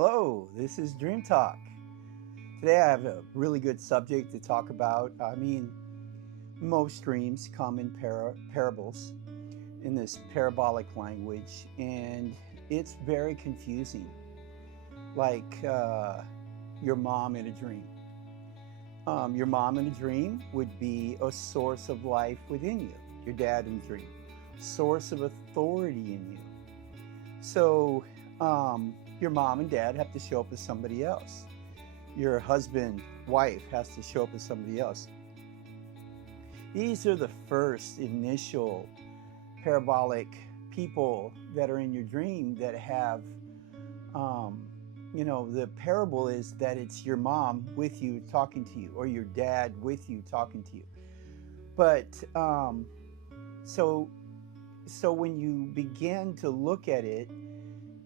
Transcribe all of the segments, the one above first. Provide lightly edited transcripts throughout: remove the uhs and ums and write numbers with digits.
Hello, this is Dream Talk. Today I have a really good subject to talk about. Most dreams come in parables, in this parabolic language, and it's very confusing. Like your mom in a dream. Your mom in a dream would be a source of life within you. Your dad in a dream, source of authority in you. So, your mom and dad have to show up as somebody else. Your husband, wife has to show up as somebody else. These are the first initial parabolic people that are in your dream that have, the parable is that it's your mom with you talking to you, or your dad with you talking to you. But so when you begin to look at it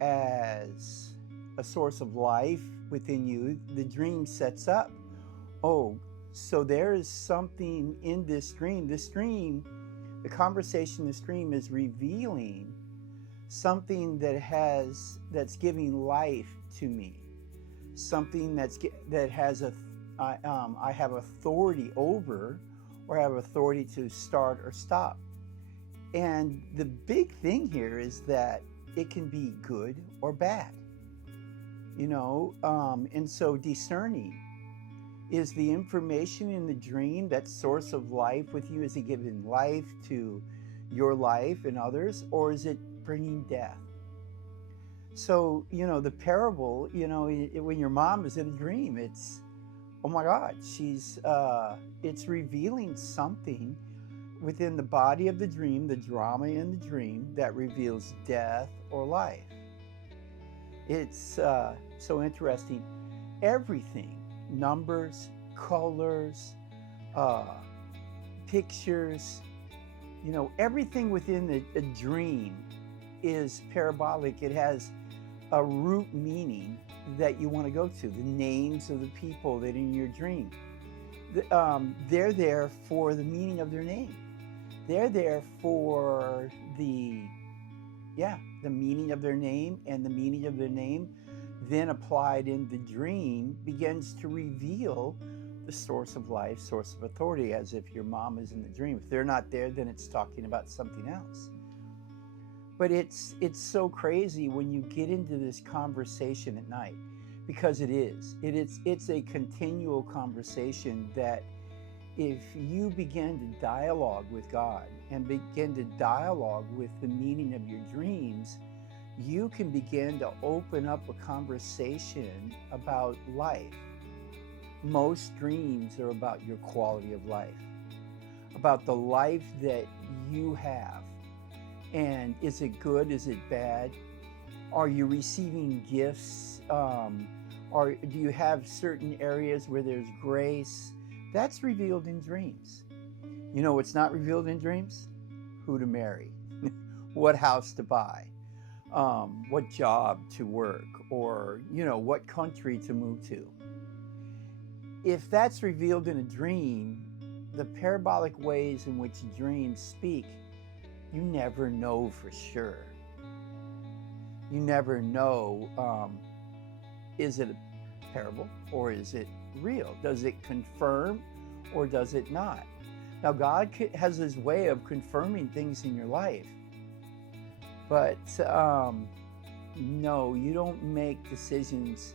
as a source of life within you, the dream sets up. Oh, so there is something in this dream. This dream, the conversation in this dream is revealing something that's giving life to me. Something that has I have authority over, or I have authority to start or stop. And the big thing here is that it can be good or bad, and so discerning, is the information in the dream that source of life with you? Is it giving life to your life and others, or is it bringing death? So, the parable, when your mom is in a dream, it's, oh my God, it's revealing something within the body of the dream, the drama in the dream, that reveals death or life. It's so interesting. Everything, numbers, colors, pictures, everything within a dream is parabolic. It has a root meaning that you want to go to. The names of the people that in your dream, they're there for the meaning of their name. They're there for the meaning of their name, and the meaning of their name then applied in the dream begins to reveal the source of life, source of authority, as if your mom is in the dream. If they're not there, then it's talking about something else. But it's so crazy when you get into this conversation at night, because it's a continual conversation that if you begin to dialogue with God and begin to dialogue with the meaning of your dreams, you can begin to open up a conversation about life. Most dreams are about your quality of life, about the life that you have. And is it good? Is it bad? Are you receiving gifts? Or do you have certain areas where there's grace? That's revealed in dreams. What's not revealed in dreams? Who to marry, what house to buy, what job to work, or, what country to move to. If that's revealed in a dream, the parabolic ways in which dreams speak, you never know for sure. You never know, is it a parable or is it real? Does it confirm or does it not? Now, God has his way of confirming things in your life, but no, you don't make decisions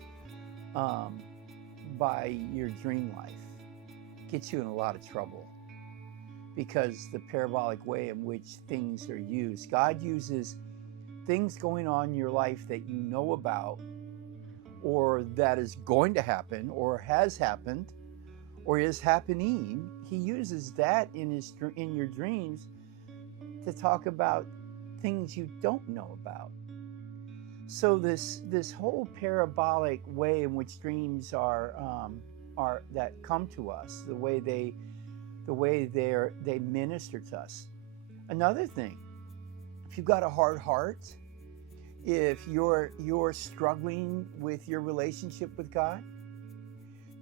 by your dream life. It gets you in a lot of trouble, because the parabolic way in which things are used, God uses things going on in your life that you know about, or that is going to happen, or has happened, or is happening. He uses that in your dreams to talk about things you don't know about. So this whole parabolic way in which dreams are that come to us, the way they minister to us. Another thing, if you've got a hard heart, if you're struggling with your relationship with God,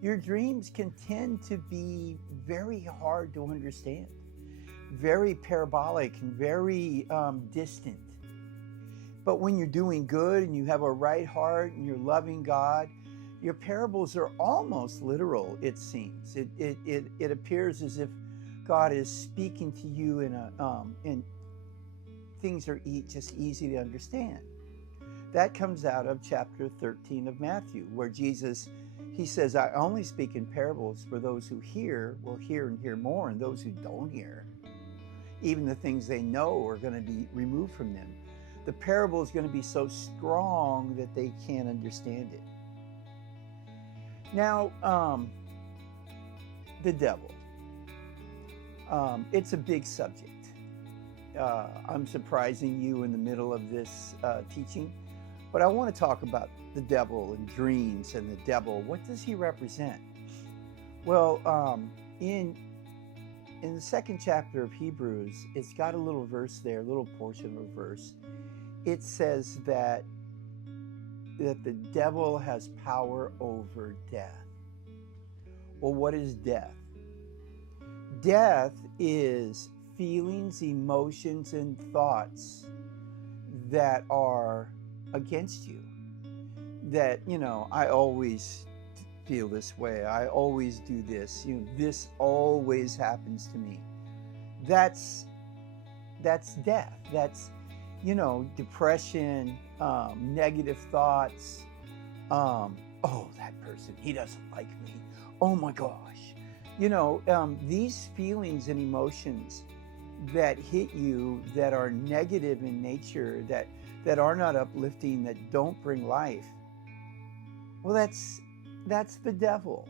your dreams can tend to be very hard to understand, very parabolic and very distant. But when you're doing good and you have a right heart and you're loving God, your parables are almost literal, it seems. It appears as if God is speaking to you and things are just easy to understand. That comes out of chapter 13 of Matthew, where Jesus, he says, I only speak in parables for those who hear will hear and hear more, and those who don't hear, even the things they know are going to be removed from them. The parable is going to be so strong that they can't understand it. Now, the devil. It's a big subject. I'm surprising you in the middle of this teaching, but I want to talk about the devil and dreams and the devil. What does he represent? Well, in the second chapter of Hebrews, it's got a little verse there, a little portion of a verse. It says that the devil has power over death. Well, what is death? Death is feelings, emotions, and thoughts that are against you. That, I always feel this way. I always do this. This always happens to me. That's death. That's, depression, negative thoughts. Oh, that person, he doesn't like me. Oh my gosh. These feelings and emotions that hit you that are negative in nature, that are not uplifting, that don't bring life. Well, that's the devil.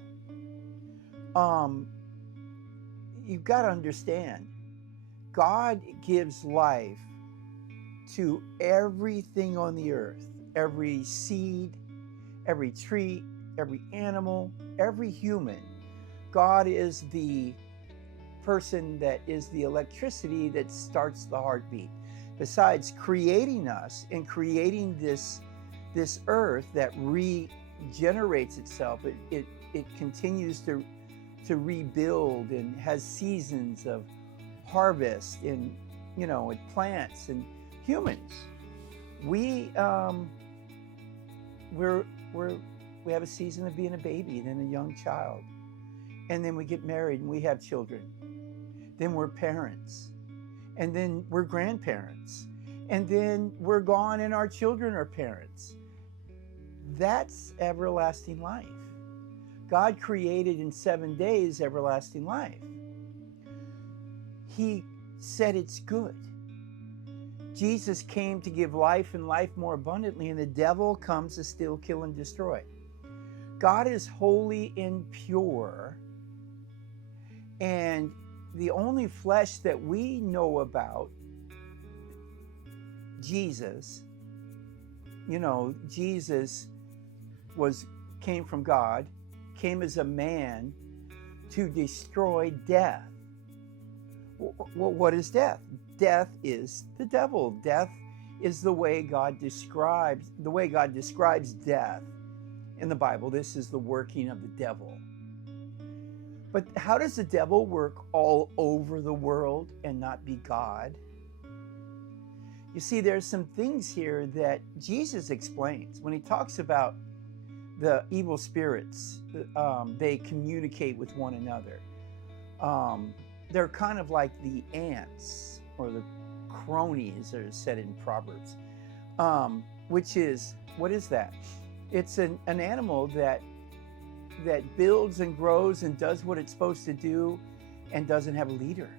You've got to understand, God gives life to everything on the earth, every seed, every tree, every animal, every human. God is the person that is the electricity that starts the heartbeat. Besides creating us and creating this earth that regenerates itself, it continues to rebuild and has seasons of harvest and it plants and humans. We have a season of being a baby, then a young child, and then we get married and we have children. Then we're parents, and then we're grandparents, and then we're gone and our children are parents. That's everlasting life. God created in 7 days everlasting life. He said it's good. Jesus came to give life and life more abundantly, and the devil comes to steal, kill, and destroy. God is holy and pure, and the only flesh that we know about, Jesus, Jesus came from God, came as a man to destroy death. Well, what is death? Death is the devil. Death is the way God describes death in the Bible. This is the working of the devil. But how does the devil work all over the world and not be God? You see, there's some things here that Jesus explains when he talks about the evil spirits. They communicate with one another. They're kind of like the ants or the cronies that are said in Proverbs, which is, what is that? It's an animal that builds and grows and does what it's supposed to do and doesn't have a leader.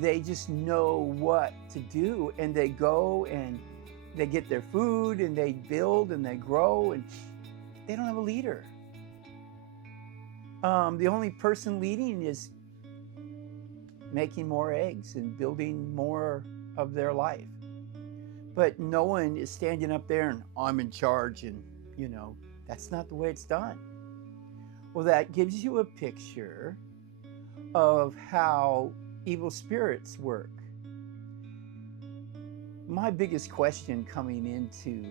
They just know what to do, and they go and they get their food and they build and they grow, and they don't have a leader. The only person leading is making more eggs and building more of their life. But no one is standing up there and I'm in charge, and that's not the way it's done. Well, that gives you a picture of how evil spirits work. My biggest question coming into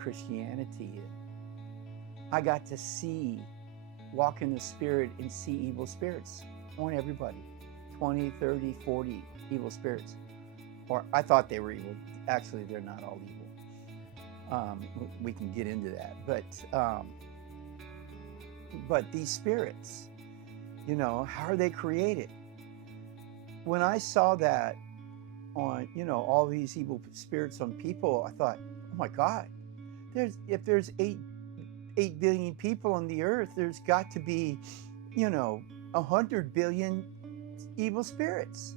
Christianity, I got to walk in the Spirit and see evil spirits on everybody, 20, 30, 40 evil spirits. or I thought they were evil. Actually, they're not all evil. We can get into that, but these spirits, how are they created? When I saw that on, all these evil spirits on people, I thought, oh my God, if there's 8 billion people on the earth, there's got to be, 100 billion evil spirits.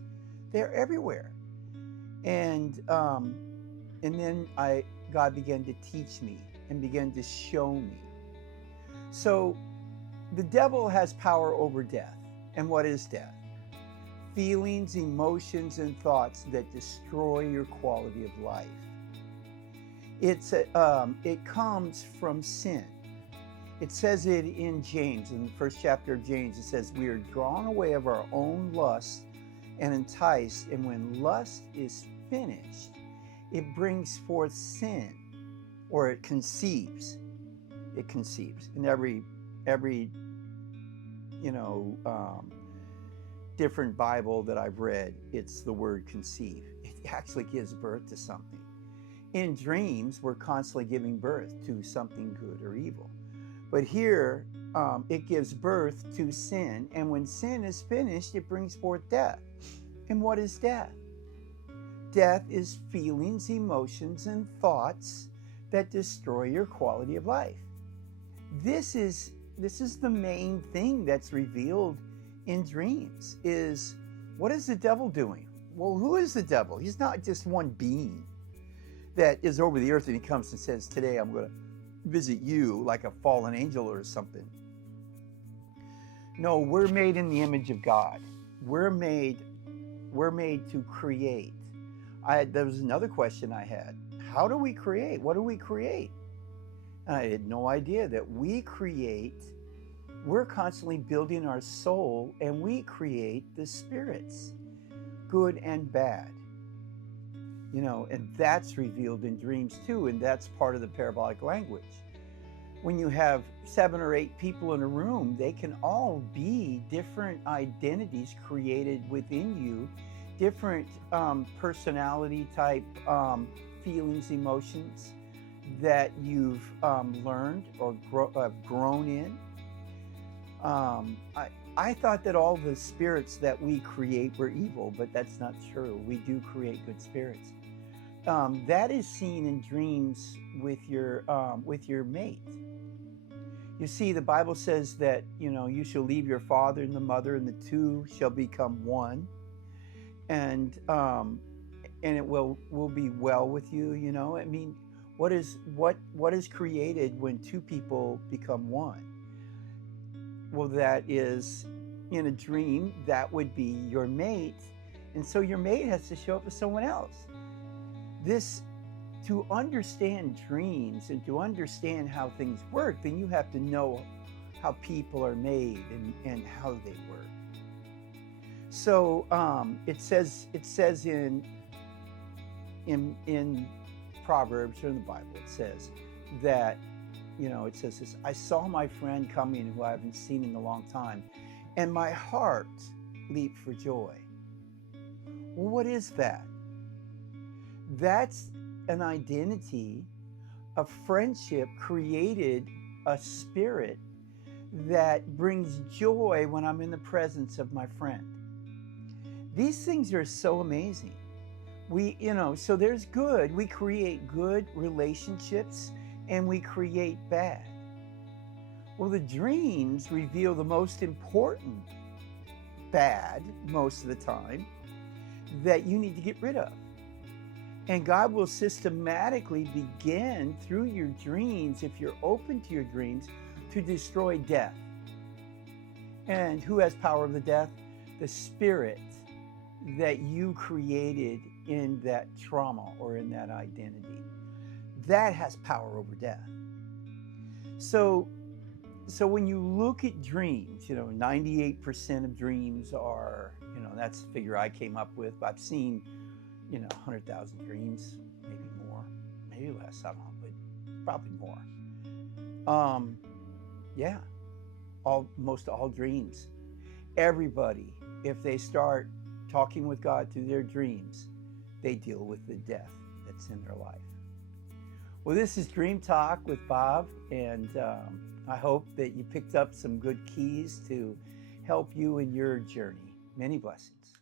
They're everywhere. And then God began to teach me and began to show me. So the devil has power over death. And what is death? Feelings, emotions, and thoughts that destroy your quality of life. It comes from sin. It says it in James, in the first chapter of James. It says, we are drawn away of our own lust and enticed, and when lust is finished, it brings forth sin, or it conceives. It conceives. In every different Bible that I've read, it's the word conceive. It actually gives birth to something. In dreams, we're constantly giving birth to something good or evil. But here, it gives birth to sin, and when sin is finished, it brings forth death. And what is death? Death is feelings, emotions, and thoughts that destroy your quality of life. This is the main thing that's revealed in dreams, is what is the devil doing? Well, who is the devil? He's not just one being that is over the earth and he comes and says, today I'm going to visit you, like a fallen angel or something. No, we're made in the image of God. We're made to create. There was another question I had. How do we create? What do we create? And I had no idea that we create. We're constantly building our soul, and we create the spirits, good and bad. And that's revealed in dreams too, and that's part of the parabolic language. When you have 7 or 8 people in a room, they can all be different identities created within you, different personality type feelings, emotions that you've learned or grown in. I thought that all the spirits that we create were evil, but that's not true. We do create good spirits. That is seen in dreams with your mate. You see, the Bible says that, you shall leave your father and the mother, and the two shall become one. And it will be well with you, I mean, what is created when 2 people become one? Well, that is, in a dream, that would be your mate. And so your mate has to show up as someone else. To understand dreams and to understand how things work, then you have to know how people are made and how they work. So it says in Proverbs, or in the Bible, it says that, it says this, I saw my friend coming who I haven't seen in a long time, and my heart leaped for joy. Well, what is that? That's an identity, a friendship created, a spirit that brings joy when I'm in the presence of my friend. These things are so amazing. So there's good. We create good relationships and we create bad. Well, the dreams reveal the most important bad most of the time that you need to get rid of. And God will systematically begin through your dreams, if you're open to your dreams, to destroy death. And who has power of the death? The spirit that you created in that trauma or in that identity. That has power over death. So when you look at dreams, 98% of dreams are, that's the figure I came up with. I've seen 100,000 dreams, maybe more, maybe less, I don't know, but probably more. Most all dreams. Everybody, if they start talking with God through their dreams, they deal with the death that's in their life. Well, this is Dream Talk with Bob, and I hope that you picked up some good keys to help you in your journey. Many blessings.